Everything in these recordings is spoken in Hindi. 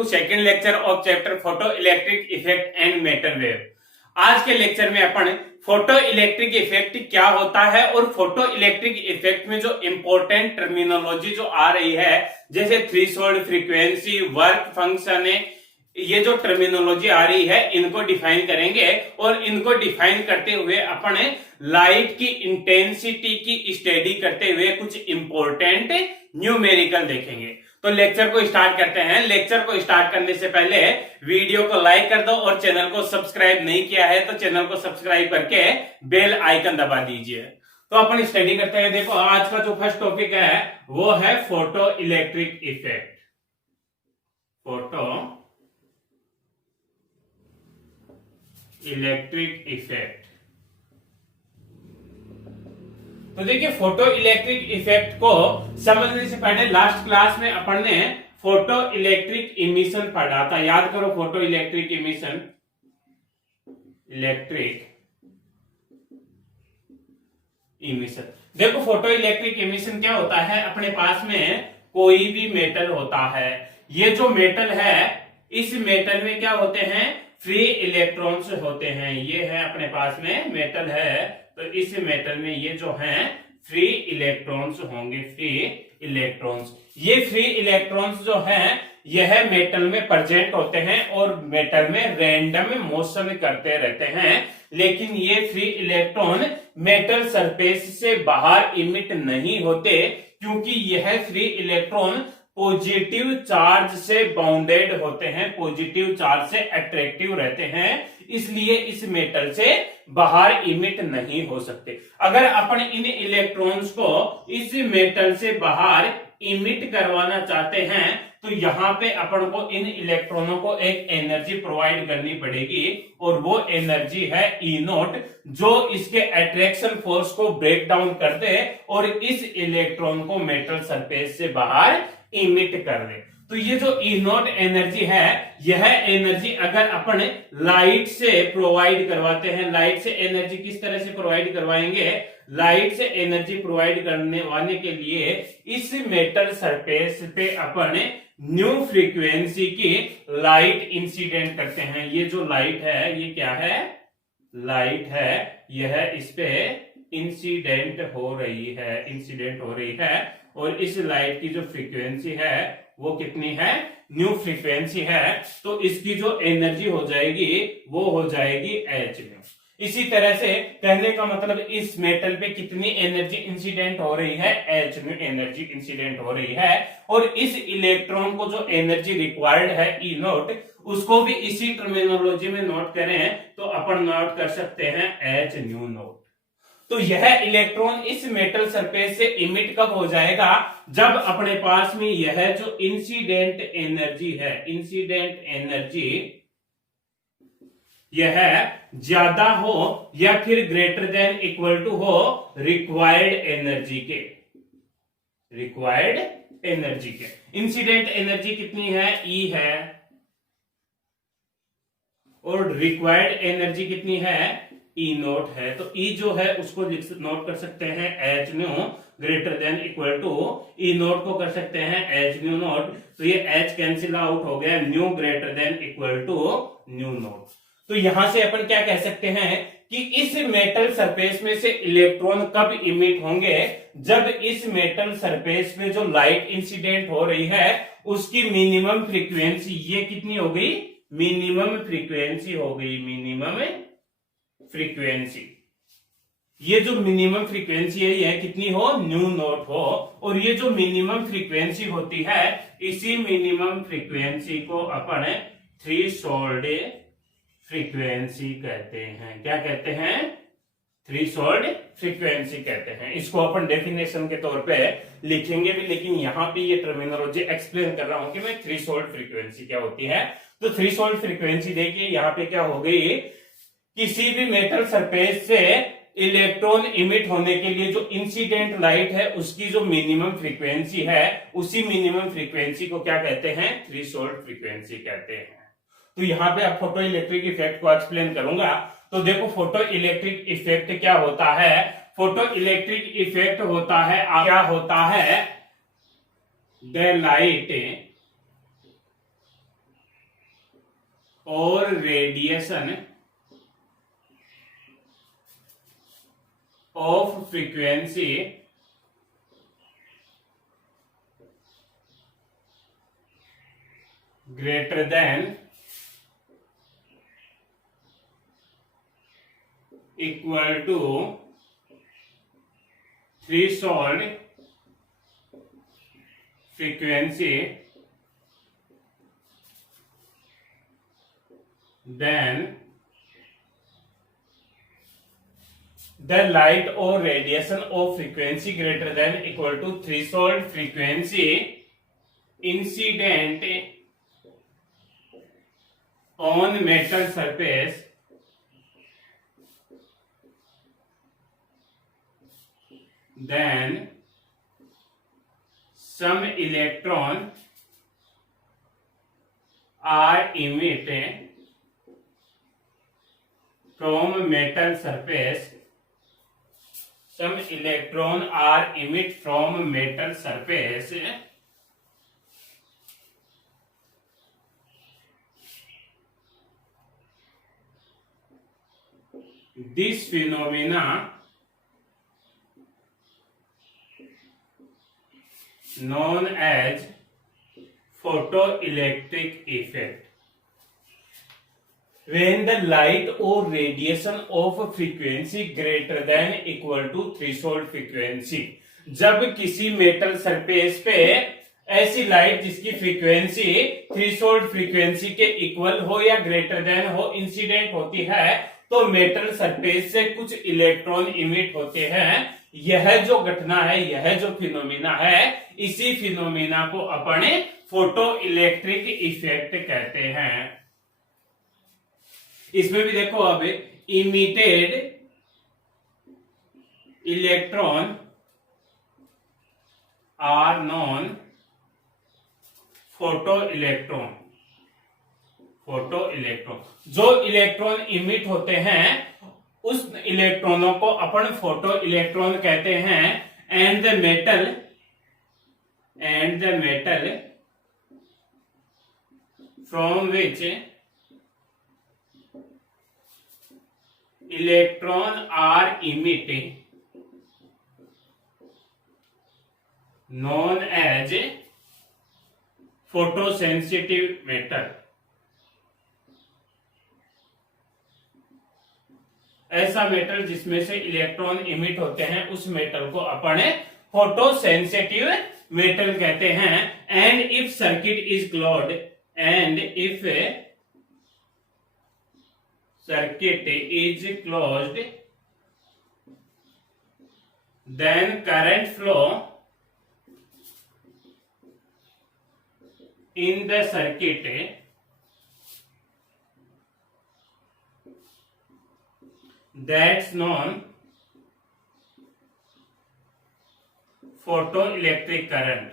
To second lecture of chapter photo electric effect and matter wave. आज के लेक्चर में अपन फोटो इलेक्ट्रिक इफेक्ट क्या होता है और फोटो इलेक्ट्रिक इफेक्ट में जो इंपॉर्टेंट टर्मिनोलॉजी जो आ रही है जैसे थ्रेशोल्ड, फ्रीक्वेंसी, वर्क फंक्शन है, ये जो टर्मिनोलॉजी आ रही है इनको डिफाइन करेंगे और इनको डिफाइन करते हुए अपन लाइट की इंटेंसिटी की स्टडी करते हुए कुछ इंपॉर्टेंट न्यूमेरिकल देखेंगे। तो लेक्चर को स्टार्ट करते हैं। लेक्चर को स्टार्ट करने से पहले वीडियो को लाइक कर दो और चैनल को सब्सक्राइब नहीं किया है तो चैनल को सब्सक्राइब करके बेल आइकन दबा दीजिए। तो अपन स्टडी करते हैं। देखो आज का जो फर्स्ट टॉपिक है वो है photo electric effect. Photo electric effect. तो देखिए फोटो इलेक्ट्रिक इफेक्ट को समझने से पहले लास्ट क्लास में अपन ने फोटो इलेक्ट्रिक इमिशन पढ़ा था। याद करो photo electric emission, electric emission. देखो फोटो इलेक्ट्रिक इमिशन क्या होता है, अपने पास में कोई भी मेटल होता है, ये जो मेटल है इस मेटल में क्या होते हैं, फ्री इलेक्ट्रॉन्स होते हैं। ये है अपने पास में मेटल है तो इस मेटल में ये जो हैं फ्री इलेक्ट्रॉन्स होंगे, फ्री इलेक्ट्रॉन्स। ये फ्री इलेक्ट्रॉन्स जो हैं यह मेटल में प्रेजेंट होते हैं और मेटल में रैंडम मोशन करते रहते हैं, लेकिन ये फ्री इलेक्ट्रॉन मेटल सरफेस से बाहर इमिट नहीं होते क्योंकि यह फ्री इलेक्ट्रॉन पॉजिटिव चार्ज से बाउंडेड होते हैं, पॉजिटिव चार्ज से अट्रैक्टिव रहते हैं, इसलिए इस मेटल से बाहर इमिट नहीं हो सकते। अगर अपन इन इलेक्ट्रॉन्स को इस मेटल से बाहर इमिट करवाना चाहते हैं तो यहाँ पे अपन को इन इलेक्ट्रॉनों को एक एनर्जी प्रोवाइड करनी पड़ेगी और वो एनर्जी है ई नॉट, जो इसके अट्रैक्शन फोर्स को ब्रेक डाउन कर दे और इस इलेक्ट्रॉन को मेटल सरफेस से बाहर इमिट कर दे। तो ये जो ई नॉट एनर्जी है यह एनर्जी अगर अपन लाइट से प्रोवाइड करवाते हैं, लाइट से एनर्जी किस तरह से प्रोवाइड करवाएंगे, लाइट से एनर्जी प्रोवाइड करने वाले के लिए इस मेटल सरफेस पे अपन न्यू फ्रीक्वेंसी की लाइट इंसिडेंट करते हैं। ये जो लाइट है ये क्या है, लाइट है, यह इस पे इंसिडेंट हो रही है, इंसिडेंट हो रही है और इस लाइट की जो फ्रीक्वेंसी है वो कितनी है, न्यू फ्रीक्वेंसी है, तो इसकी जो एनर्जी हो जाएगी वो हो जाएगी एच न्यू। इसी तरह से कहने का मतलब इस मेटल पे कितनी एनर्जी इंसिडेंट हो रही है, एच न्यू एनर्जी इंसिडेंट हो रही है और इस इलेक्ट्रॉन को जो एनर्जी रिक्वायर्ड है ई नॉट, उसको भी इसी टर्मिनोलॉजी में नोट करें तो अपन नोट कर सकते हैं एच न्यू नॉट। तो यह इलेक्ट्रॉन इस मेटल सरफेस से इमिट कब हो जाएगा, जब अपने पास में यह जो इंसिडेंट एनर्जी है, इंसिडेंट एनर्जी यह ज्यादा हो या फिर ग्रेटर देन इक्वल टू हो रिक्वायर्ड एनर्जी के, रिक्वायर्ड एनर्जी के। इंसिडेंट एनर्जी कितनी है, ई है, और रिक्वायर्ड एनर्जी कितनी है, ई नोट है। तो ई जो है उसको नोट कर सकते हैं H nu greater than equal to, E nought को कर सकते हैं एच न्यू नोट, तो ये एच कैंसिल आउट हो गया, nu greater than equal to nu nought. तो यहां से अपन क्या कह सकते हैं कि इस मेटल सरफेस में से इलेक्ट्रॉन कब इमिट होंगे, जब इस मेटल सरफेस में जो लाइट इंसिडेंट हो रही है उसकी मिनिमम फ्रीक्वेंसी, ये कितनी हो गई, मिनिमम फ्रीक्वेंसी हो गई, मिनिमम फ्रीक्वेंसी। ये जो मिनिमम फ्रीक्वेंसी है यह कितनी हो, न्यू नॉट हो, और ये जो मिनिमम फ्रीक्वेंसी होती है इसी मिनिमम फ्रीक्वेंसी को अपन थ्रेशोल्ड फ्रीक्वेंसी कहते हैं। क्या कहते हैं, थ्रेशोल्ड फ्रीक्वेंसी कहते हैं। इसको अपन डेफिनेशन के तौर पे लिखेंगे भी, लेकिन यहाँ पे ये टर्मिनोलॉजी एक्सप्लेन कर रहा हूं कि मैं थ्रेशोल्ड फ्रीक्वेंसी क्या होती है। तो थ्रेशोल्ड फ्रीक्वेंसी देखिए यहाँ पे क्या हो गई, किसी भी मेटल सरफेस से इलेक्ट्रॉन इमिट होने के लिए जो इंसिडेंट लाइट है उसकी जो मिनिमम फ्रीक्वेंसी है उसी मिनिमम फ्रीक्वेंसी को क्या कहते हैं, थ्रेशोल्ड फ्रीक्वेंसी कहते हैं। तो यहाँ पे अब फोटो इलेक्ट्रिक इफेक्ट को एक्सप्लेन करूंगा। तो देखो फोटो इलेक्ट्रिक इफेक्ट क्या होता है, फोटो इलेक्ट्रिक इफेक्ट होता है, क्या होता है, द लाइट और radiation of frequency greater than equal to threshold frequency, then the light or radiation of frequency greater than equal to threshold frequency incident on metal surface then some electron are emitted from metal surface. Some electron are emitted from metal surface. This phenomena known as photoelectric effect. When the light or radiation of frequency greater than equal to threshold frequency, जब किसी मेटल सरफेस पे ऐसी लाइट जिसकी फ्रीक्वेंसी थ्रेशोल्ड फ्रीक्वेंसी के इक्वल हो या ग्रेटर देन हो इंसिडेंट होती है, तो मेटल सरफेस से कुछ इलेक्ट्रॉन इमिट होते हैं। यह जो घटना है, यह जो फिनोमिना है, इसी फिनोमिना को अपन फोटो इलेक्ट्रिक इफेक्ट कहते हैं। इसमें भी देखो, अब emitted electron are known photo electron. Photo electron, जो इलेक्ट्रॉन इमिट होते हैं उस इलेक्ट्रॉनों को अपन फोटो इलेक्ट्रॉन कहते हैं। And the metal from which electron are emitted known as photosensitive metal। ऐसा मेटल जिसमें से इलेक्ट्रॉन इमिट होते हैं, उस मेटल को अपन फोटोसेंसिटिव मेटल कहते हैं। And if circuit is closed, and if circuit is closed, then current flow in the circuit that's known photoelectric current।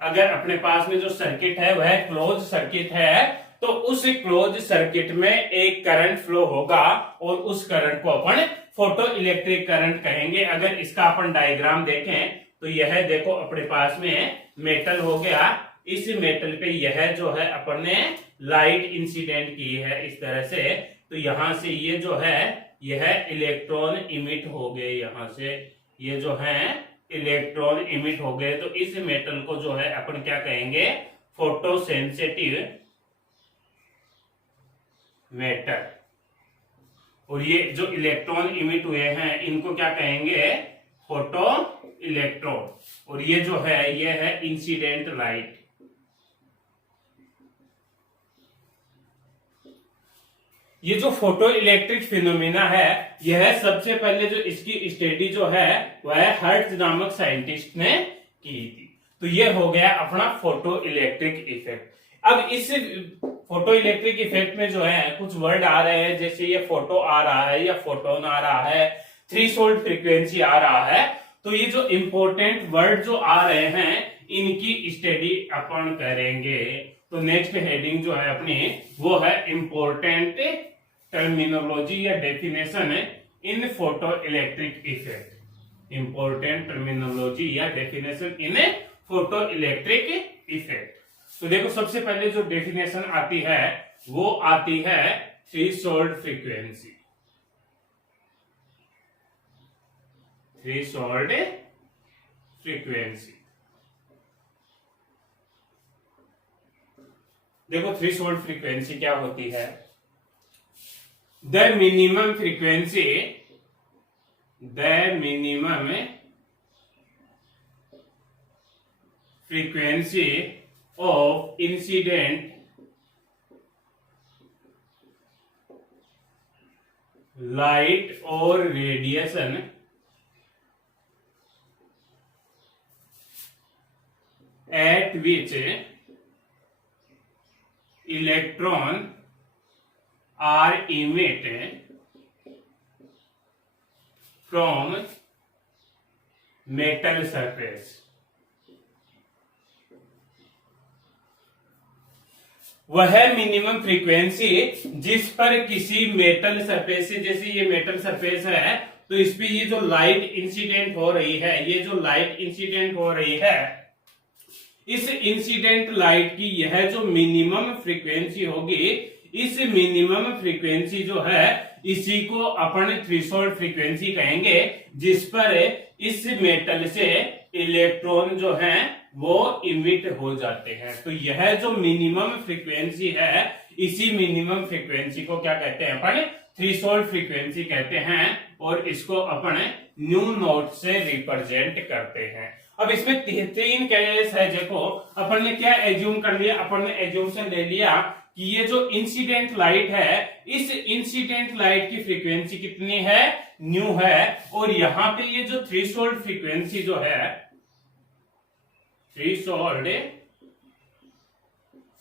अगर अपने पास में जो सर्किट है वह क्लोज सर्किट है, तो उस क्लोज सर्किट में एक करंट फ्लो होगा और उस करंट को अपन फोटो इलेक्ट्रिक करंट कहेंगे। अगर इसका अपन डायग्राम देखें तो यह देखो अपने पास में मेटल हो गया, इस मेटल पे यह जो है अपन ने लाइट इंसिडेंट की है इस तरह से, तो यहां से ये जो है यह इलेक्ट्रॉन इमिट हो गए, यहां से ये जो है इलेक्ट्रॉन इमिट हो गए, तो इस मेटल को जो है अपन क्या कहेंगे, फोटोसेंसिटिव मेटल। और ये जो इलेक्ट्रॉन इमिट हुए हैं इनको क्या कहेंगे, फोटो इलेक्ट्रॉन। और ये जो है ये है इंसिडेंट लाइट। ये जो फोटो इलेक्ट्रिक फिनोमिना है, यह सबसे पहले जो इसकी स्टडी जो है वह हर्ट्ज नामक साइंटिस्ट ने की थी। तो ये हो गया अपना फोटो इलेक्ट्रिक इफेक्ट। अब इस फोटो इलेक्ट्रिक इफेक्ट में जो है कुछ वर्ड आ रहे हैं, जैसे ये फोटो आ रहा है या फोटोन आ रहा है, थ्रेशोल्ड फ्रीक्वेंसी आ रहा है। तो ये जो इंपॉर्टेंट वर्ड जो आ रहे हैं इनकी स्टडी अपन करेंगे। तो नेक्स्ट हेडिंग जो है अपनी वो है इंपॉर्टेंट टर्मिनोलॉजी या definition in photo electric effect. Important terminology या definition in photo electric effect. तो देखो सबसे पहले जो डेफिनेशन आती है वो आती है थ्रेशोल्ड फ्रीक्वेंसी। थ्रेशोल्ड फ्रीक्वेंसी, देखो थ्रेशोल्ड फ्रीक्वेंसी क्या होती है? The minimum frequency, the minimum frequency of incident light और radiation at which electron are emitted from metal surface। वह मिनिमम फ्रीक्वेंसी जिस पर किसी मेटल सरफेस से, जैसे ये मेटल सरफेस है तो इस पे ये जो लाइट इंसिडेंट हो रही है, ये जो लाइट इंसिडेंट हो रही है, इस इंसिडेंट लाइट की यह जो मिनिमम फ्रीक्वेंसी होगी, इस मिनिमम फ्रीक्वेंसी जो है इसी को अपन थ्रेशोल्ड फ्रीक्वेंसी कहेंगे, जिस पर इस मेटल से इलेक्ट्रॉन जो हैं वो इमिट हो जाते हैं। तो यह जो मिनिमम फ्रीक्वेंसी है, इसी मिनिमम फ्रीक्वेंसी को क्या कहते हैं? अपन थ्रेशोल्ड फ्रीक्वेंसी कहते हैं, और इसको अपन न्यू नोट से रिप्रेजेंट करते हैं। अब इसमें तीन केस है। देखो अपन ने क्या एज्यूम कर लिया? अपन ने एज्यूमशन ले लिया कि ये जो इंसिडेंट लाइट है, इस इंसिडेंट लाइट की फ्रीक्वेंसी कितनी है? न्यू है। और यहां पे ये जो थ्रेशोल्ड फ्रीक्वेंसी जो है, थ्रेशोल्ड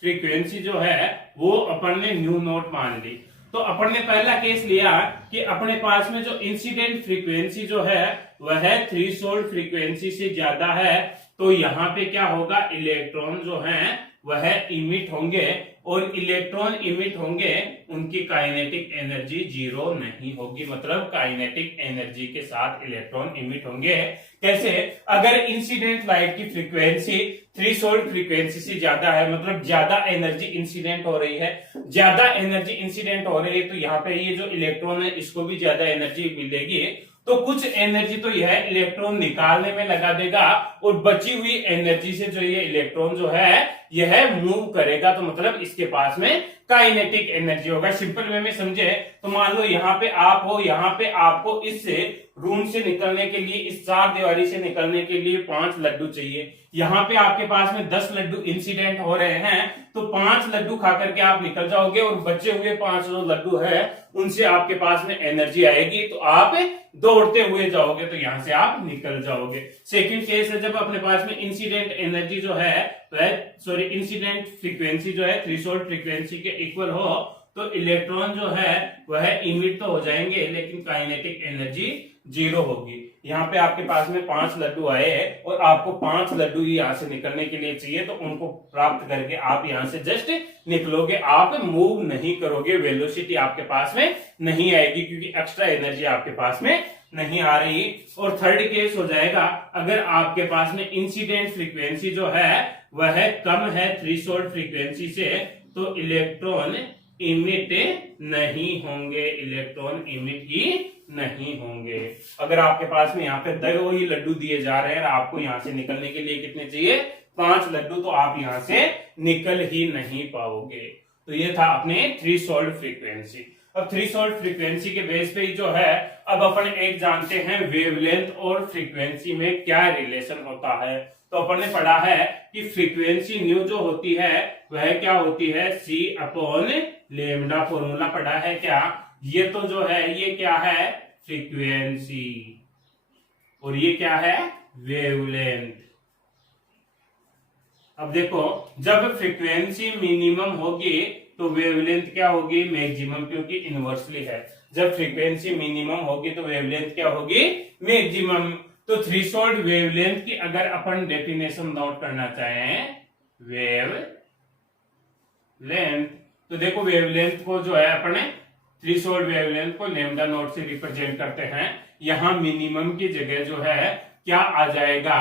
फ्रीक्वेंसी जो है वो अपन ने न्यू नोट मान ली। तो अपन ने पहला केस लिया कि अपने पास में जो इंसिडेंट फ्रीक्वेंसी जो है वह थ्रेशोल्ड फ्रीक्वेंसी से ज्यादा है, तो यहाँ पे क्या होगा? इलेक्ट्रॉन जो हैं वह इमिट होंगे, और इलेक्ट्रॉन इमिट होंगे, उनकी काइनेटिक एनर्जी जीरो नहीं होगी। मतलब काइनेटिक एनर्जी के साथ इलेक्ट्रॉन इमिट होंगे। कैसे? अगर इंसिडेंट लाइट की फ्रीक्वेंसी थ्रेशोल्ड फ्रीक्वेंसी से ज्यादा है, मतलब ज्यादा एनर्जी इंसिडेंट हो रही है, ज्यादा एनर्जी इंसिडेंट हो रही है, तो यहाँ पे ये जो इलेक्ट्रॉन है इसको भी ज्यादा एनर्जी मिलेगी। तो कुछ एनर्जी तो यह इलेक्ट्रॉन निकालने में लगा देगा, और बची हुई एनर्जी से जो ये इलेक्ट्रॉन जो है यह मूव करेगा। तो मतलब इसके पास में काइनेटिक एनर्जी होगा। सिंपल वे में समझे तो मान लो यहाँ पे आप हो, यहाँ पे आपको इस रूम से निकलने के लिए, इस चार दीवारी से निकलने के लिए 5 लड्डू चाहिए। यहाँ पे आपके पास में 10 लड्डू इंसिडेंट हो रहे हैं, तो 5 लड्डू खा करके आप निकल जाओगे, और बचे हुए 5 जो लड्डू है उनसे आपके पास में एनर्जी आएगी, तो आप दौड़ते हुए जाओगे, तो यहां से आप निकल जाओगे। सेकंड केस है जब अपने पास में इंसिडेंट एनर्जी जो है, सॉरी इंसिडेंट फ्रीक्वेंसी जो है थ्रेशोल्ड फ्रीक्वेंसी के इक्वल हो, तो इलेक्ट्रॉन जो है वह इमिट तो हो जाएंगे, लेकिन काइनेटिक एनर्जी जीरो होगी। यहाँ पे आपके पास में 5 लड्डू आए और आपको 5 लड्डू ही यहाँ से निकलने के लिए चाहिए, तो उनको प्राप्त करके आप यहाँ से जस्ट निकलोगे, आप मूव नहीं करोगे, वेलोसिटी आपके पास में नहीं आएगी, क्योंकि एक्स्ट्रा एनर्जी आपके पास में नहीं आ रही। और थर्ड केस हो जाएगा अगर आपके पास में इंसिडेंट फ्रीक्वेंसी जो है वह कम है थ्रेशोल्ड फ्रीक्वेंसी से, तो इलेक्ट्रॉन इमिट नहीं होंगे, इलेक्ट्रॉन इमिट ही नहीं होंगे। अगर आपके पास में यहाँ पे 2 ही लड्डू दिए जा रहे हैं और आपको यहाँ से निकलने के लिए कितने चाहिए? 5 लड्डू, तो आप यहाँ से निकल ही नहीं पाओगे। तो ये था अपने थ्रेशोल्ड फ्रीक्वेंसी। अब थ्रेशोल्ड फ्रीक्वेंसी के बेस पे जो है, अब अपन एक जानते हैं वेवलेंथ और फ्रीक्वेंसी में क्या रिलेशन होता है। तो अपन ने पढ़ा है कि फ्रीक्वेंसी न्यू जो होती है वह क्या होती है? C/λ फॉर्मूला पढ़ा है क्या? ये तो जो है ये क्या है? फ्रीक्वेंसी, और ये क्या है? वेवलेंथ। अब देखो जब फ्रीक्वेंसी मिनिमम होगी तो वेवलेंथ क्या होगी? मैक्सिमम, क्योंकि इनवर्सली है। जब फ्रीक्वेंसी मिनिमम होगी तो वेवलेंथ क्या होगी? मैक्सिमम। तो थ्रेशोल्ड वेवलेंथ की अगर अपन डेफिनेशन नोट करना चाहें, वेवलेंथ, तो देखो वेवलेंथ को जो है अपने थ्रेशोल्ड वेवलेंथ को लैम्डा नॉट से रिप्रेजेंट करते हैं। यहां मिनिमम की जगह जो है क्या आ जाएगा?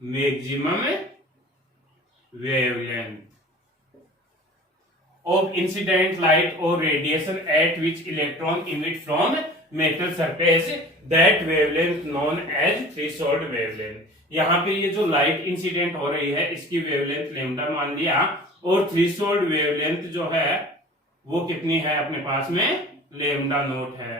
Maximum wavelength of incident light or radiation at which electron emit from metal surface, that wavelength known as threshold wavelength। यहाँ पे ये जो लाइट इंसिडेंट हो रही है इसकी वेवलेंथ लेमडा मान लिया, और थ्रेशोल्ड वेवलेंथ जो है वो कितनी है अपने पास में, लेमडा नोट है।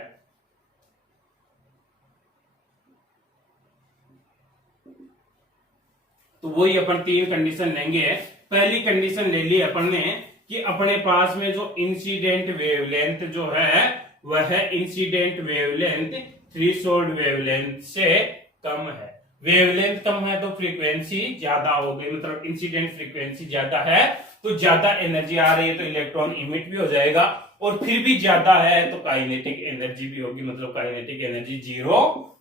तो वही अपन तीन कंडीशन लेंगे। पहली कंडीशन ले ली अपन ने कि अपने पास में जो इंसिडेंट वेवलेंथ जो है वह है इंसिडेंट वेवलेंथ थ्रेशोल्ड वेवलेंथ से कम है। वेवलेंथ कम है तो फ्रीक्वेंसी ज्यादा हो गई, मतलब इंसिडेंट फ्रीक्वेंसी ज्यादा है तो ज्यादा एनर्जी आ रही है तो इलेक्ट्रॉन इमिट भी हो जाएगा, और फिर भी ज्यादा है तो काइनेटिक एनर्जी भी होगी, मतलब काइनेटिक एनर्जी जीरो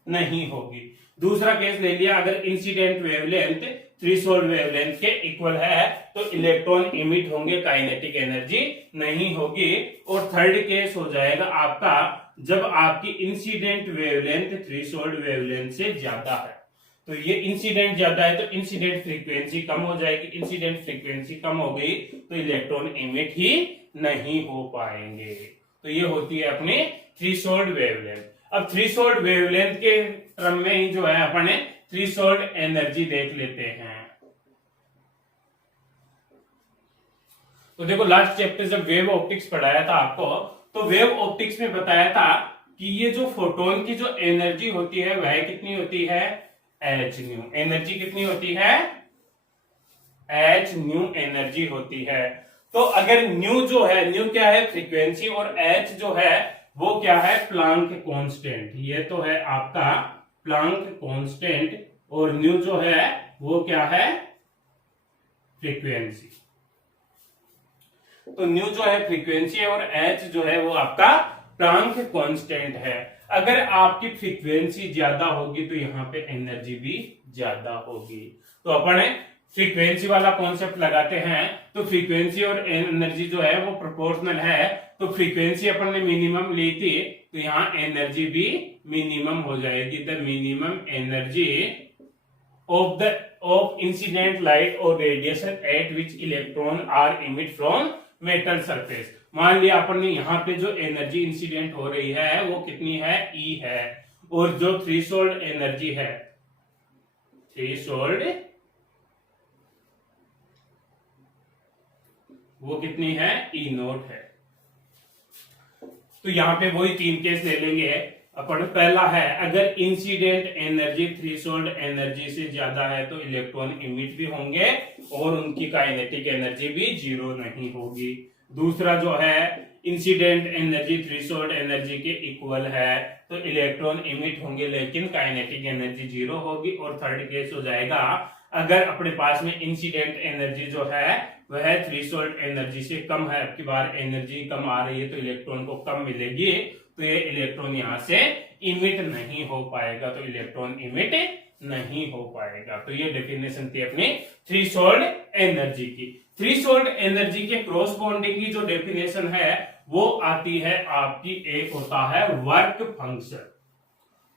नहीं होगी। दूसरा केस ले लिया, अगर इंसिडेंट वेवलेंथ थ्रेशोल्ड वेवलेंथ के इक्वल है तो इलेक्ट्रॉन इमिट होंगे, काइनेटिक एनर्जी नहीं होगी। और थर्ड केस हो जाएगा आपका जब आपकी इंसिडेंट वेवलेंथ थ्रेशोल्ड वेवलेंथ से ज्यादा है। तो ये इंसिडेंट ज्यादा है तो इंसिडेंट फ्रीक्वेंसी कम हो जाएगी, इंसिडेंट फ्रीक्वेंसी कम हो गई तो इलेक्ट्रॉन इमिट ही नहीं हो पाएंगे। तो ये होती है अपनी थ्रेशोल्ड वेवलेंथ। अब थ्रेशोल्ड वेवलेंथ के क्रम में ही जो है अपने थ्रेशोल्ड एनर्जी देख लेते हैं। तो देखो लास्ट चैप्टर जब वेव ऑप्टिक्स पढ़ाया था आपको, तो वेव ऑप्टिक्स में बताया था कि ये जो फोटोन की जो एनर्जी होती है वह कितनी होती है, एच न्यू। एनर्जी कितनी होती है, एच न्यू एनर्जी होती है। तो अगर न्यू जो है, न्यू क्या है फ्रीक्वेंसी, और एच जो है वो क्या है प्लांक कांस्टेंट। ये तो है आपका प्लांक कांस्टेंट, और न्यू जो है वो क्या है फ्रीक्वेंसी। तो न्यू जो है फ्रीक्वेंसी है और एच जो है वो आपका प्लांक कांस्टेंट है। अगर आपकी फ्रीक्वेंसी ज्यादा होगी तो यहाँ पे एनर्जी भी ज्यादा होगी। तो अपन फ्रीक्वेंसी वाला कॉन्सेप्ट लगाते हैं, तो फ्रीक्वेंसी और एनर्जी जो है वो प्रोपोर्शनल है। तो फ्रीक्वेंसी अपन ने मिनिमम ली थी तो यहाँ एनर्जी भी मिनिमम हो जाएगी। The minimum energy of incident light और radiation at which electron are emit from metal surface. मान लिया अपन ने यहाँ पे जो एनर्जी इंसिडेंट हो रही है वो कितनी है, ई है, और जो थ्रेशोल्ड एनर्जी है, थ्रेशोल्ड वो कितनी है, ई नोट है। तो यहाँ पे वही तीन केस ले लेंगे अपन। पहला है अगर इंसिडेंट एनर्जी थ्रेशोल्ड एनर्जी से ज्यादा है तो इलेक्ट्रॉन इमिट भी होंगे और उनकी काइनेटिक एनर्जी भी जीरो नहीं होगी। दूसरा जो है इंसिडेंट एनर्जी थ्रेशोल्ड एनर्जी के इक्वल है तो इलेक्ट्रॉन इमिट होंगे लेकिन काइनेटिक एनर्जी जीरो होगी। और थर्ड केस हो जाएगा अगर अपने पास में इंसिडेंट एनर्जी जो है वह थ्रेशोल्ड एनर्जी से कम है, आपकी बार एनर्जी कम आ रही है तो इलेक्ट्रॉन को कम मिलेगी, तो ये इलेक्ट्रॉन यहां से इमिट नहीं हो पाएगा, तो इलेक्ट्रॉन इमिट नहीं हो पाएगा। तो ये डेफिनेशन थी अपनी थ्रेशोल्ड एनर्जी की। थ्रेशोल्ड एनर्जी के क्रॉस बॉन्डिंग की जो डेफिनेशन है वो आती है आपकी, एक होता है वर्क फंक्शन।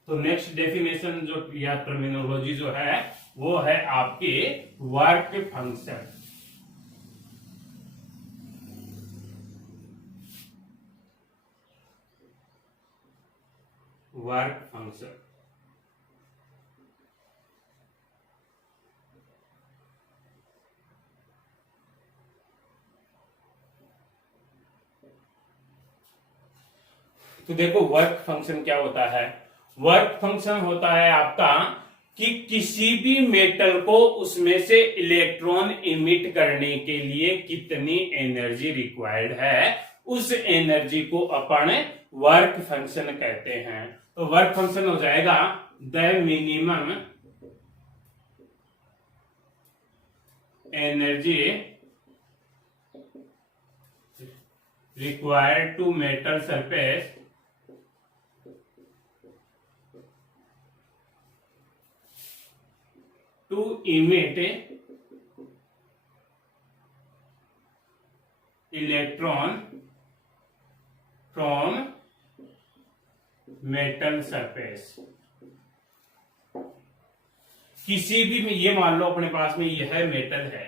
तो नेक्स्ट डेफिनेशन जो या टर्मिनोलॉजी जो है वो है आपकी वर्क फंक्शन। वर्क फंक्शन तो देखो वर्क फंक्शन क्या होता है। वर्क फंक्शन होता है आपका कि किसी भी मेटल को उसमें से इलेक्ट्रॉन इमिट करने के लिए कितनी एनर्जी रिक्वायर्ड है, उस एनर्जी को अपन वर्क फंक्शन कहते हैं। तो वर्क फंक्शन हो जाएगा the minimum energy required to metal surface to emit electron from metal surface। किसी भी में ये मान लो अपने पास में यह मेटल है,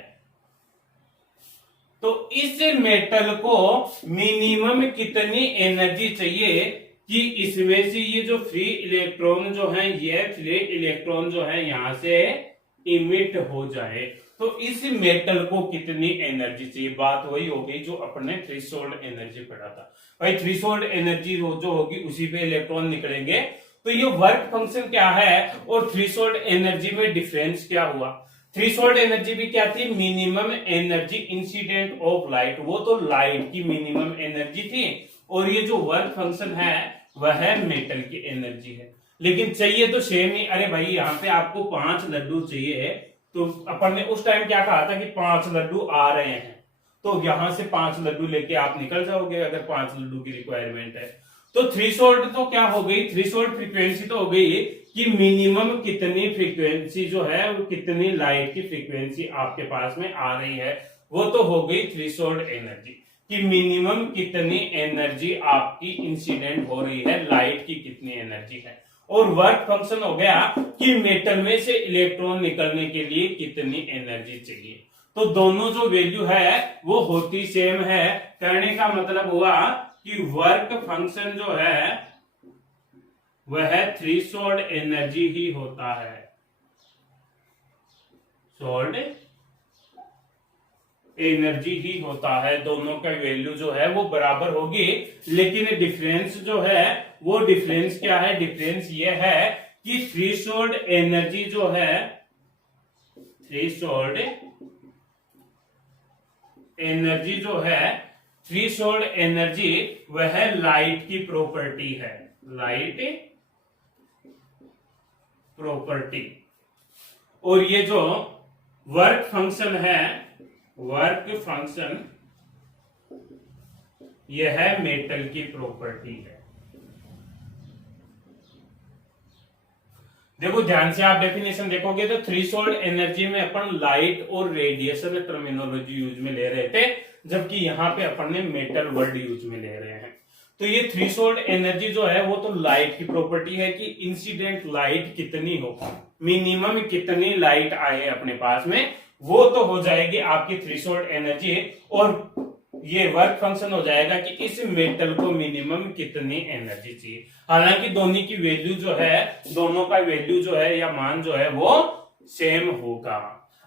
तो इस मेटल को मिनिमम कितनी एनर्जी चाहिए कि इसमें से ये जो फ्री इलेक्ट्रॉन जो है, ये फ्री इलेक्ट्रॉन जो है यहां से इमिट हो जाए। तो इस मेटल को कितनी एनर्जी चाहिए, बात वही हो गई जो अपने थ्रेशोल्ड एनर्जी पढ़ा था भाई। थ्रेशोल्ड एनर्जी जो होगी उसी पे इलेक्ट्रॉन निकलेंगे। तो ये वर्क फंक्शन क्या है और थ्रेशोल्ड एनर्जी में डिफरेंस क्या हुआ। थ्रेशोल्ड एनर्जी भी क्या थी, minimum energy incident of light, वो तो लाइट की मिनिमम एनर्जी थी। और ये जो वर्क फंक्शन है वह मेटल की एनर्जी है, लेकिन चाहिए तो सेम ही। अरे भाई यहाँ पे आपको 5 लड्डू चाहिए, तो अपन ने उस टाइम क्या कहा था कि 5 लड्डू आ रहे हैं, तो यहां से 5 लड्डू लेके आप निकल जाओगे अगर 5 लड्डू की रिक्वायरमेंट है। तो थ्रेशोल्ड तो क्या हो गई, थ्रेशोल्ड फ्रीक्वेंसी तो हो गई कि मिनिमम कितनी फ्रीक्वेंसी जो है, वो कितनी लाइट की फ्रीक्वेंसी आपके पास में आ रही है, वो तो हो गई थ्रेशोल्ड एनर्जी कि मिनिमम कितनी एनर्जी आपकी इंसिडेंट हो रही है, लाइट की कितनी एनर्जी है। और वर्क फंक्शन हो गया कि मेटल में से इलेक्ट्रॉन निकलने के लिए कितनी एनर्जी चाहिए। तो दोनों जो वैल्यू है वो होती सेम है। कहने का मतलब हुआ कि वर्क फंक्शन जो है वह थ्रेशोल्ड एनर्जी ही होता है। सोल्ड एनर्जी ही होता है, दोनों का वैल्यू जो है वो बराबर होगी। लेकिन डिफरेंस जो है वो डिफरेंस क्या है, डिफरेंस ये है कि थ्रेशोल्ड एनर्जी जो है, थ्रेशोल्ड एनर्जी जो है, थ्रेशोल्ड एनर्जी वह लाइट की प्रॉपर्टी है, लाइट प्रॉपर्टी। और ये जो वर्क फंक्शन है, वर्क फंक्शन यह है मेटल की प्रॉपर्टी है। देखो ध्यान से आप डेफिनेशन देखोगे तो थ्रेशोल्ड एनर्जी में अपन लाइट और रेडिएशन टर्मिनोलॉजी यूज में ले रहे थे, जबकि यहां पे अपन ने मेटल वर्ड यूज में ले रहे हैं। तो ये थ्रेशोल्ड एनर्जी जो है वो तो लाइट की प्रॉपर्टी है कि इंसिडेंट लाइट कितनी हो, मिनिमम कितनी लाइट आए अपने पास में, वो तो हो जाएगी आपकी थ्रेशोल्ड एनर्जी। और ये वर्क फंक्शन हो जाएगा कि इस मेटल को मिनिमम कितनी एनर्जी चाहिए। हालांकि दोनों की वैल्यू जो है, दोनों का वैल्यू जो है या मान जो है वो सेम होगा।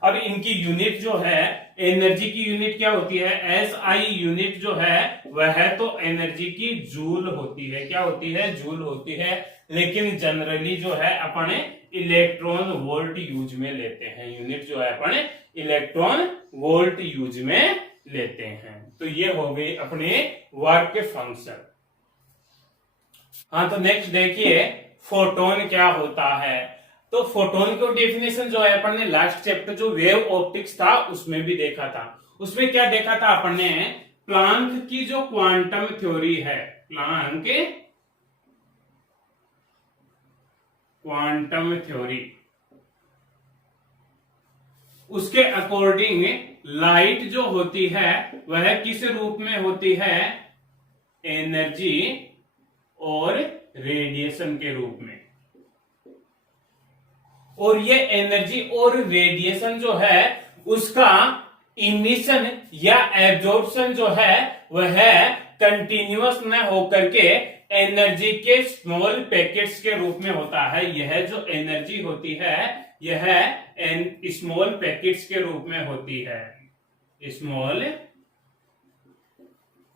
अब इनकी यूनिट जो है, एनर्जी की यूनिट क्या होती है, एसआई यूनिट जो है वह तो एनर्जी की जूल होती है। क्या होती है, जूल होती है। लेकिन जनरली जो है अपन इलेक्ट्रॉन वोल्ट यूज में लेते हैं, यूनिट जो है अपन इलेक्ट्रॉन वोल्ट यूज में लेते हैं। तो ये हो गई अपने वर्क फंक्शन। हाँ, तो नेक्स्ट देखिए फोटोन क्या होता है। तो फोटोन को डेफिनेशन जो है अपन ने लास्ट चैप्टर जो वेव ऑप्टिक्स था उसमें भी देखा था। उसमें क्या देखा था अपन ने, प्लांक की जो क्वांटम थ्योरी है, प्लांक क्वांटम थ्योरी, उसके अकॉर्डिंग लाइट जो होती है वह किस रूप में होती है, एनर्जी और रेडिएशन के रूप में। और ये एनर्जी और रेडिएशन जो है उसका इमिशन या एब्जॉर्प्शन जो है वह कंटिन्यूअस न होकर के एनर्जी के स्मॉल पैकेट्स के रूप में होता है। यह जो एनर्जी होती है यह स्मॉल पैकेट्स के रूप में होती है, स्मॉल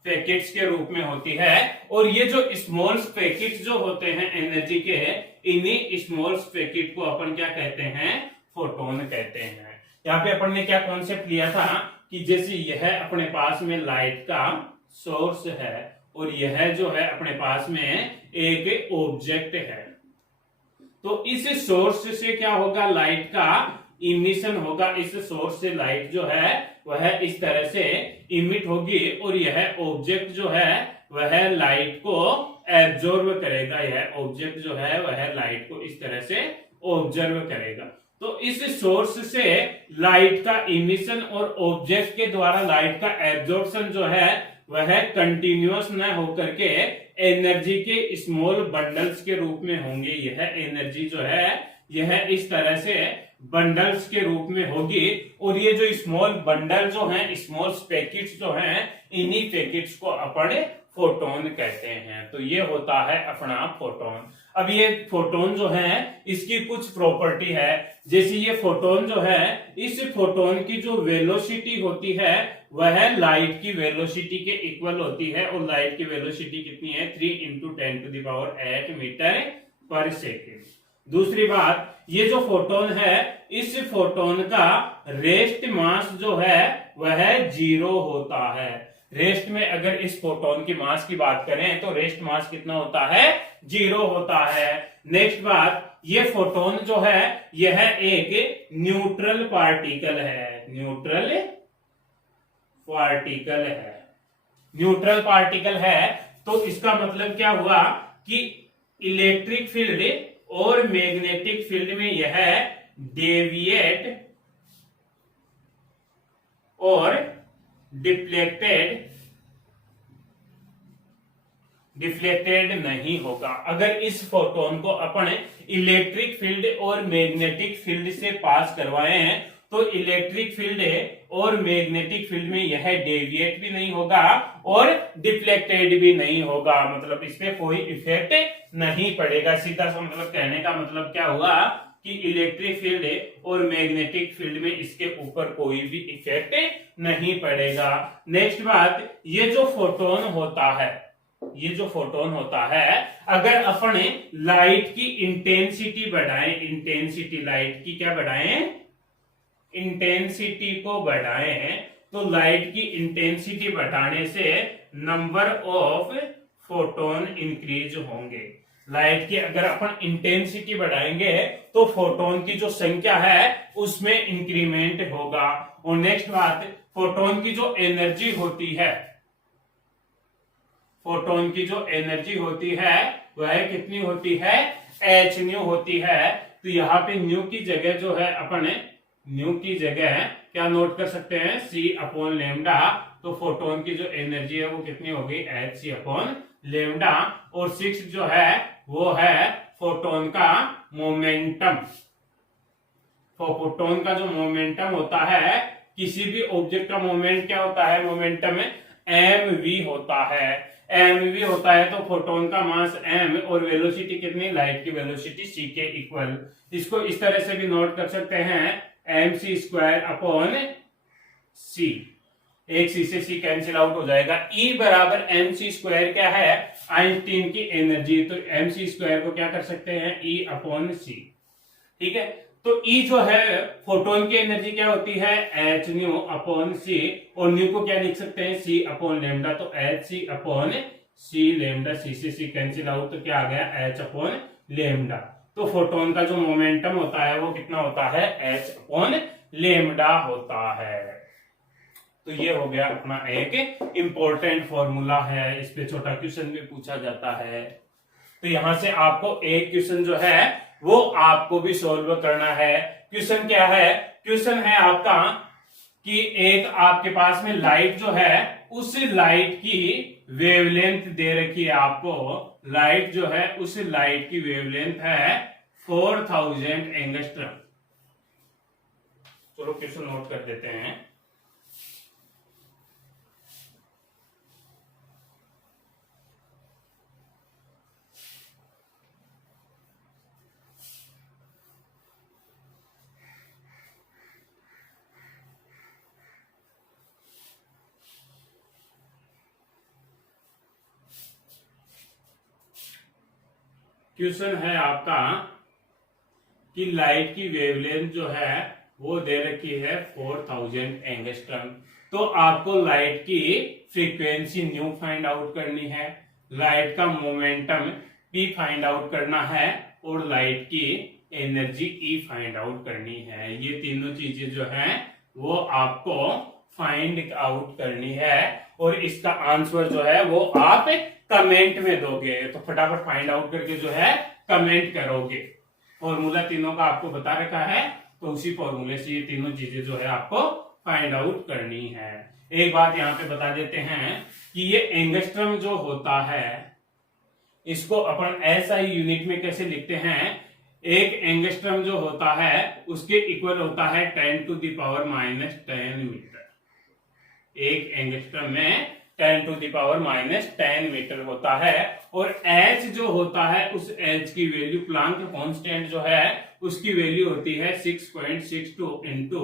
पैकेट्स के रूप में होती है। और ये जो स्मॉल पैकेट्स जो होते हैं एनर्जी के, इन्हीं स्मॉल पैकेट को अपन क्या कहते हैं, फोटोन कहते हैं। यहाँ पे अपन ने क्या कॉन्सेप्ट लिया था कि जैसे यह अपने पास में लाइट का सोर्स है और यह जो है अपने पास में एक ऑब्जेक्ट है, तो इस सोर्स से क्या होगा, लाइट का इमिशन होगा। इस सोर्स से लाइट जो है वह इस तरह से इमिट होगी और यह ऑब्जेक्ट जो है वह लाइट को एब्जॉर्ब करेगा। यह ऑब्जेक्ट जो है वह लाइट को इस तरह से ऑब्जर्व करेगा। तो इस सोर्स से लाइट का इमिशन और ऑब्जेक्ट के द्वारा लाइट का एब्जॉर्प्शन जो है वह कंटिन्यूअस न होकर के एनर्जी के स्मॉल बंडल्स के रूप में होंगे। यह एनर्जी जो है यह इस तरह से बंडल्स के रूप में होगी, और ये जो स्मॉल बंडल जो हैं, स्मॉल पैकेट्स जो हैं, इन्हीं पैकेट्स को अपन फोटोन कहते हैं। तो ये होता है अपना फोटोन। अब ये फोटोन जो है इसकी कुछ प्रॉपर्टी है, जैसे ये फोटोन जो है, इस फोटोन की जो वेलोसिटी होती है वह लाइट की वेलोसिटी के इक्वल होती है, और लाइट की वेलोसिटी कितनी है 3 × 10⁸ मीटर पर सेकेंड। दूसरी बात, ये जो फोटोन है इस फोटोन का रेस्ट मास जो है वह 0 होता है। रेस्ट में अगर इस फोटोन की मास की बात करें तो रेस्ट मास कितना होता है 0 होता है। नेक्स्ट बात, ये फोटोन जो है यह एक न्यूट्रल पार्टिकल है, न्यूट्रल पार्टिकल है। न्यूट्रल पार्टिकल है तो इसका मतलब क्या हुआ कि इलेक्ट्रिक फील्ड और मैग्नेटिक फील्ड में यह डेविएट और डिफ्लेक्टेड नहीं होगा। अगर इस फोटोन को अपन इलेक्ट्रिक फील्ड और मैग्नेटिक फील्ड से पास करवाए हैं तो इलेक्ट्रिक फील्ड और मैग्नेटिक फील्ड में यह डेविएट भी नहीं होगा और डिफ्लेक्टेड भी नहीं होगा, मतलब इस पे कोई इफेक्ट नहीं पड़ेगा। सीधा सा मतलब कहने का मतलब क्या हुआ कि इलेक्ट्रिक फील्ड और मैग्नेटिक फील्ड में इसके ऊपर कोई भी इफेक्ट नहीं पड़ेगा। नेक्स्ट बात, ये जो फोटोन होता है, ये जो फोटोन होता है, अगर अपन लाइट की इंटेंसिटी बढ़ाएं, इंटेंसिटी लाइट की क्या बढ़ाएं, इंटेंसिटी को बढ़ाएं, तो लाइट की इंटेंसिटी बढ़ाने से नंबर ऑफ फोटोन इंक्रीज होंगे। लाइट की अगर अपन इंटेंसिटी बढ़ाएंगे तो फोटोन की जो संख्या है उसमें इंक्रीमेंट होगा। और नेक्स्ट बात, फोटोन की जो एनर्जी होती है, फोटोन की जो एनर्जी होती है वह कितनी होती है h न्यू होती है। तो यहाँ पे न्यू की जगह जो है अपन न्यू की जगह क्या नोट कर सकते हैं c/λ। तो फोटोन की जो एनर्जी है वो कितनी होगी hc/λ। और 6 जो है वो है फोटोन का मोमेंटम। फोटोन का जो मोमेंटम होता है, किसी भी ऑब्जेक्ट का मोमेंट क्या होता है, मोमेंटम mv होता है। mv होता है तो फोटोन का मास m और वेलोसिटी कितनी, लाइट की वेलोसिटी c के इक्वल। इसको इस तरह से भी नोट कर सकते हैं mc²/c। एक c से c कैंसिल आउट हो जाएगा। E बराबर mc² क्या है, आइंस्टीन की एनर्जी। तो mc² को क्या कर सकते हैं E/c। ठीक है, तो E जो है फोटोन की एनर्जी क्या होती है h न्यू/c, और न्यू को क्या लिख सकते हैं c/λ। तो hc/c, c से c कैंसिल आउट तो क्या आ गया h/λ। तो फोटोन का जो मोमेंटम होता है वो कितना होता है h/λ होता है। तो ये हो गया अपना एक इंपॉर्टेंट फॉर्मूला है, इस पे छोटा क्वेश्चन भी पूछा जाता है। तो यहां से आपको एक क्वेश्चन जो है वो आपको भी सॉल्व करना है। क्वेश्चन क्या है, क्वेश्चन है आपका कि एक आपके पास में लाइट जो है उस लाइट की वेवलेंथ दे रखी है आपको। लाइट जो है उस लाइट की वेवलेंथ है 4000 एंगस्ट्रम। चलो क्वेश्चन नोट कर देते हैं। क्वेश्चन है आपका कि लाइट की वेवलेंथ जो है वो दे रखी है 4000 एंगस्ट्रम। तो आपको लाइट की फ्रीक्वेंसी न्यू फाइंड आउट करनी है, लाइट का मोमेंटम p फाइंड आउट करना है, और लाइट की एनर्जी E फाइंड आउट करनी है। ये तीनों चीजें जो हैं वो आपको फाइंड आउट करनी है, और इसका आंसर जो है वो आप कमेंट में दोगे। तो फटाफट फाइंड आउट करके जो है कमेंट करोगे। फॉर्मूला तीनों का आपको बता रखा है, तो उसी फॉर्मूले से ये तीनों चीजें जो है आपको फाइंड आउट करनी है। एक बात यहाँ पे बता देते हैं कि ये एंगस्ट्रम जो होता है इसको अपन ऐसा ही यूनिट में कैसे लिखते हैं, एक एंगस्ट्रम जो होता है उसके इक्वल होता है 10 to the power minus 10 metre. एक एंगस्ट्रम में 10 to the power minus 10 metre होता है। और h जो होता है उस h की वैल्यू प्लांक कांस्टेंट जो है उसकी वैल्यू होती है 6.62 into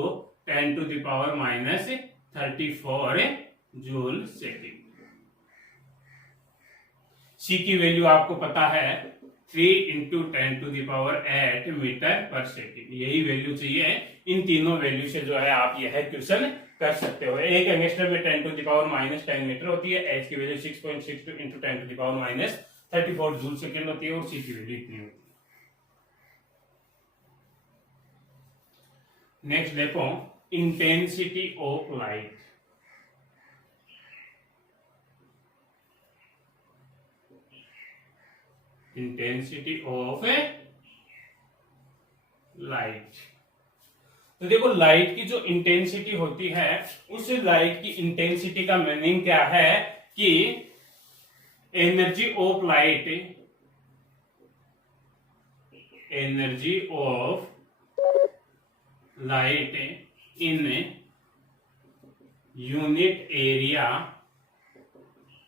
10 to the power minus 34 joule second. c की वैल्यू आपको पता है 3 into 10 to the power 8 metre पर सेकेंड। यही वैल्यू चाहिए। इन तीनों वैल्यू से जो है आप यह क्वेश्चन कर सकते हो। एक एंगस्ट्रम में 10 to the power minus 10 metre होती है, h की value 6.62 into 10 to the power minus 34 joule second होती है और c की वैल्यू इतनी होती है। नेक्स्ट देखो intensity of light. Intensity of light. तो देखो लाइट की जो इंटेंसिटी होती है उस लाइट की इंटेंसिटी का मीनिंग क्या है कि energy of light, energy of light in unit area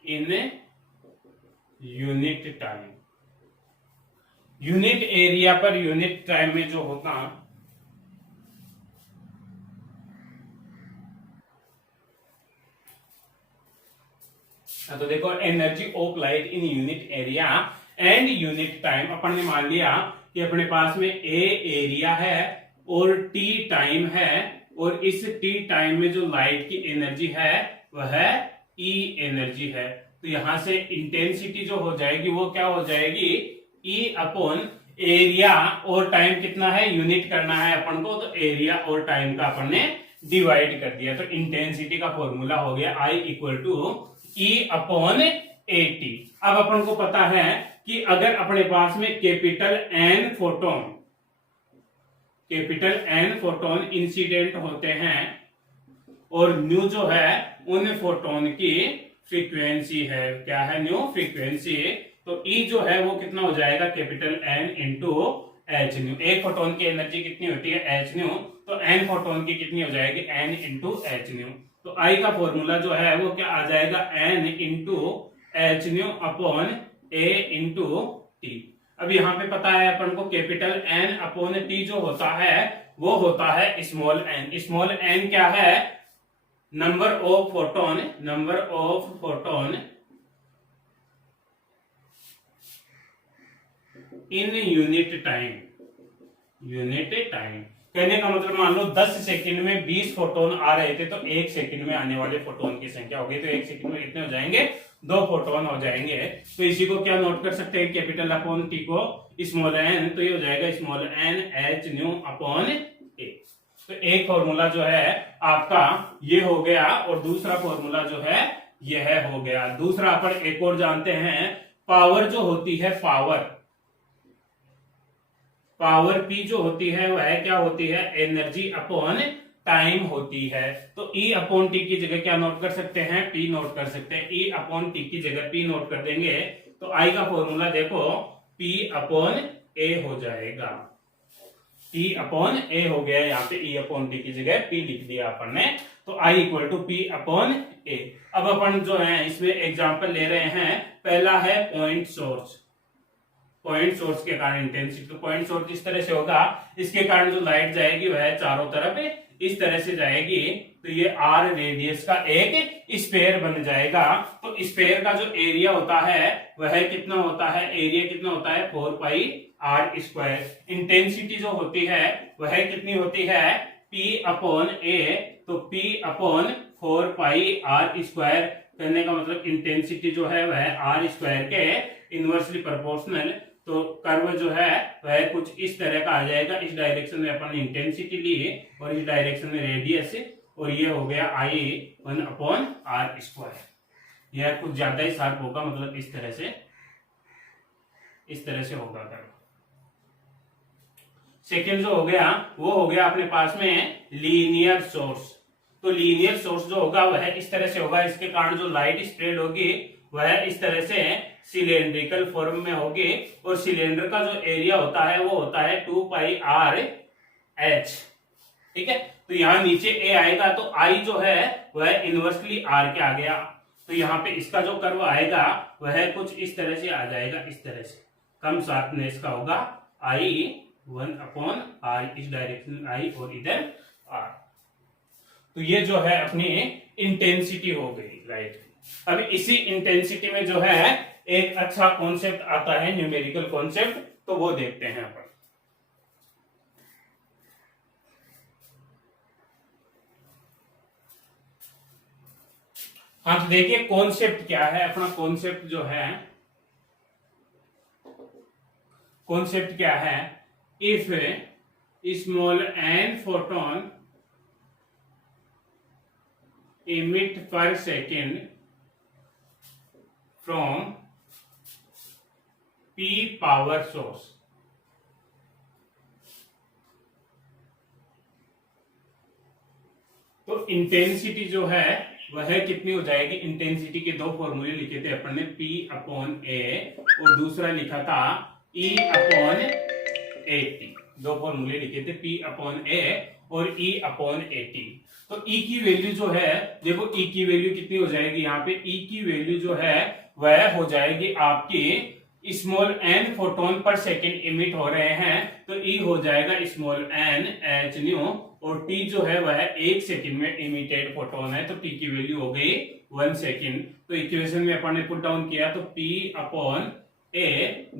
in unit time. Unit area पर यूनिट टाइम में जो होगा तो देखो energy of light in unit area and unit time. अपन ने मान लिया कि अपने पास में ए एरिया है और टी टाइम है और इस टी टाइम में जो लाइट की एनर्जी है वह ई एनर्जी है। तो यहां से इंटेंसिटी जो हो जाएगी वो क्या हो जाएगी ई अपॉन एरिया और टाइम कितना है यूनिट करना है अपन को, तो एरिया और टाइम का अपन ने डिवाइड कर दिया। तो इंटेंसिटी का फॉर्मूला हो गया I equal to E upon A T. अब अपन को पता है कि अगर अपने पास में कैपिटल एन फोटोन इंसिडेंट होते हैं और न्यू जो है उन फोटोन की फ्रीक्वेंसी है, क्या है न्यू फ्रीक्वेंसी, तो ई जो है वो कितना हो जाएगा capital N into H nu. एक फोटोन की एनर्जी कितनी होती है एच न्यू, तो एन फोटोन की कितनी हो जाएगी एन इंटू एच न्यू। तो आई का फॉर्मूला जो है वो क्या आ जाएगा N into H nu upon A into T. अब यहाँ पे पता है अपन को कैपिटल एन अपॉन टी जो होता है वो होता है स्मॉल एन। स्मॉल एन क्या है number of photon in unit time. कहने का मतलब मान लो 10 सेकंड में 20 फोटोन आ रहे थे तो 1 सेकंड में आने वाले फोटोन की संख्या होगी, तो 1 सेकंड में कितने हो जाएंगे 2 फोटोन हो जाएंगे। तो इसी को क्या नोट कर सकते हैं कैपिटल अपॉन टी को स्मॉल एन, तो ये हो जाएगा small N H nu upon A. तो एक फॉर्मूला जो है आपका ये हो गया और दूसरा फॉर्मूला जो है यह हो गया। दूसरा अपन एक और जानते हैं पावर जो होती है पावर पी जो होती है वह क्या होती है एनर्जी अपॉन टाइम होती है। तो ई अपॉन टी की जगह क्या नोट कर सकते हैं पी नोट कर सकते हैं। ई अपॉन टी की जगह पी नोट कर देंगे तो आई का फॉर्मूला देखो पी अपॉन ए हो जाएगा। पी अपॉन ए हो गया, यहाँ पे ई अपॉन टी की जगह पी लिख दिया अपन ने, तो I equal to P upon ए। अब अपन जो है इसमें एग्जांपल ले रहे हैं। पहला है पॉइंट सोर्स के कारण इंटेंसिटी। तो पॉइंट सोर्स इस तरह से होगा, इसके कारण जो लाइट जाएगी वह चारों तरफ इस तरह से जाएगी, तो ये आर रेडियस का एक स्फीयर बन जाएगा। तो स्फीयर का जो एरिया होता है वह कितना होता है, एरिया कितना होता है 4 पाई आर स्क्वायर। इंटेंसिटी जो होती है वह कितनी होती है P अपॉन ए, तो P upon 4 pi r square. कहने का मतलब इंटेंसिटी जो है वह आर स्क्वायर के इनवर्सली प्रोपोर्शनल। तो कर्व जो है वह कुछ इस तरह का आ जाएगा। इस डायरेक्शन में अपन इंटेंसिटी ली और इस डायरेक्शन में रेडियस, और ये हो गया आई 1 अपॉन आर स्क्वायर। यह कुछ ज्यादा ही शार्प होगा, मतलब इस तरह से होगा कर्व। सेकेंड जो हो गया वो हो गया अपने पास में लीनियर सोर्स। तो लीनियर सोर्स जो होगा वह इस तरह से होगा, इसके कारण जो लाइट स्प्रेड होगी वह इस तरह से सिलेंड्रिकल फॉर्म में होगी और सिलेंडर का जो एरिया होता है वो होता है 2πr/h। ठीक है, तो यहाँ नीचे a आएगा तो I जो है वह इनवर्सली r के आ गया, तो यहाँ पे इसका जो कर्व आएगा वह कुछ इस तरह से आ जाएगा, इस तरह से कम शार्पनेस का होगा I1/r, इस डायरेक्शन में I और इधर r। तो ये जो है अपनी इंटेंसिटी हो गई, राइट। अब इसी इंटेंसिटी में जो है एक अच्छा कॉन्सेप्ट आता है, न्यूमेरिकल कॉन्सेप्ट, तो वो देखते हैं अपन। हाँ, तो देखिए कॉन्सेप्ट क्या है अपना। कॉन्सेप्ट जो है, कॉन्सेप्ट क्या है, if small n photon emit per second from p power source, तो इंटेंसिटी जो है वह कितनी हो जाएगी। इंटेंसिटी के दो फॉर्मूले लिखे थे अपन ने, P/A और दूसरा लिखा था E/AT। दो फॉर्मूले लिखे थे, P/A और E/AT। तो E की वैल्यू जो है, देखो E की वैल्यू कितनी हो जाएगी, यहाँ पे E की वैल्यू जो है वह हो जाएगी आपकी स्मॉल n फोटोन पर सेकेंड इमिट हो रहे हैं, तो E हो जाएगा स्मॉल n h न्यू, और T जो है वह 1 सेकेंड में इमिटेड फोटोन है, तो T की वैल्यू हो गई 1 सेकेंड। तो इक्वेशन में अपन ने पुट डाउन किया, तो P/A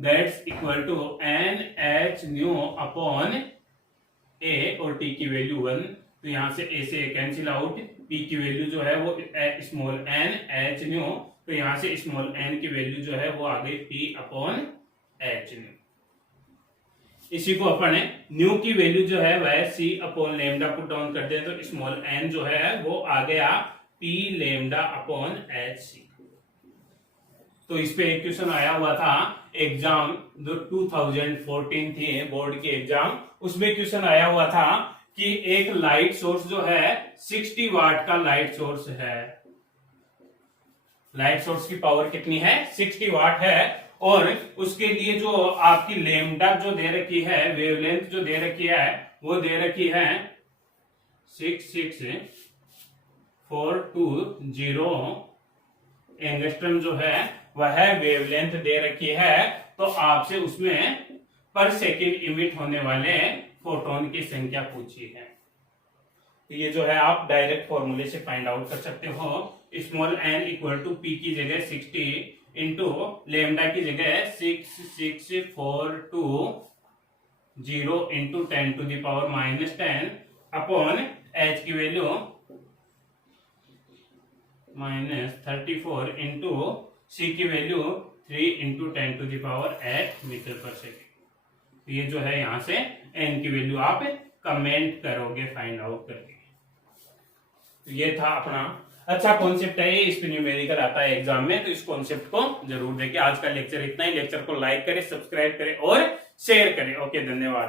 that's equal to NH nu upon A और T की वैल्यू 1, तो यहां से A से कैंसिल आउट, P की वैल्यू जो है वो स्मॉल n h न्यू, तो यहां से स्मॉल n की वैल्यू जो है वो आ गई P/h न्यू। इसी को अपन न्यू की वैल्यू जो है वह C/λ पुट डाउन करते हैं, तो स्मॉल n जो है वो आ गया P/λ/hc। तो इस पे एक क्वेश्चन आया हुआ था एग्जाम, जो 2014 थी बोर्ड की एग्जाम, उसमें क्वेश्चन आया हुआ था कि एक लाइट सोर्स जो है 60 वाट का लाइट सोर्स है, लाइट सोर्स की पावर कितनी है, 60 वाट है, और उसके लिए जो आपकी लेमडा जो दे रखी है, वेवलेंथ जो दे रखी है वो दे रखी है 66420 एंगस्ट्रम जो है वह वेवलेंथ दे रखी है, तो आपसे उसमें पर सेकेंड इमिट होने वाले फोटोन की संख्या पूछी है। तो ये जो है आप डायरेक्ट फॉर्मूले से फाइंड आउट कर सकते हो। Small n equal to P की जगह 60 इंटू लेमडा की जगह 66420 इंटू 10⁻⁻10 अपॉन h की वैल्यू -34 इंटू c की वैल्यू 3 इंटू 10⁸ मीटर पर सेकेंड। ये जो है यहां से n की वैल्यू आप कमेंट करोगे फाइंड आउट करके। तो ये था अपना अच्छा कॉन्सेप्ट है, ये इस पे न्यूमेरिकल आता है एग्जाम में, तो इस कॉन्सेप्ट को जरूर देखिए। आज का लेक्चर इतना ही। लेक्चर को लाइक करें, सब्सक्राइब करें और शेयर करें। ओके, धन्यवाद।